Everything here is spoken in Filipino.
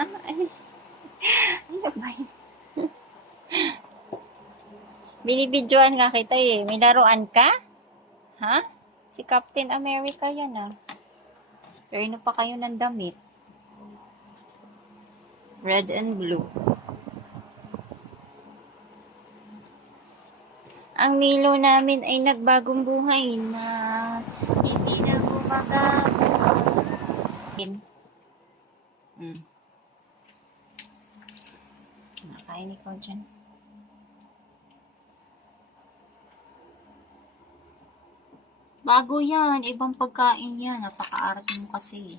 Ha? Ay, ano ba yun? Binibidyoan nga kita eh. May laruan ka? Ha? Si Captain America yan ah. Pero ano pa kayo ng damit? Red and blue. Ang Milo namin ay nagbagong buhay na hindi na gumagamit. Mm. Nakain ikaw dyan. Bago yan. Ibang pagkain yan. Napaka-arte mo kasi.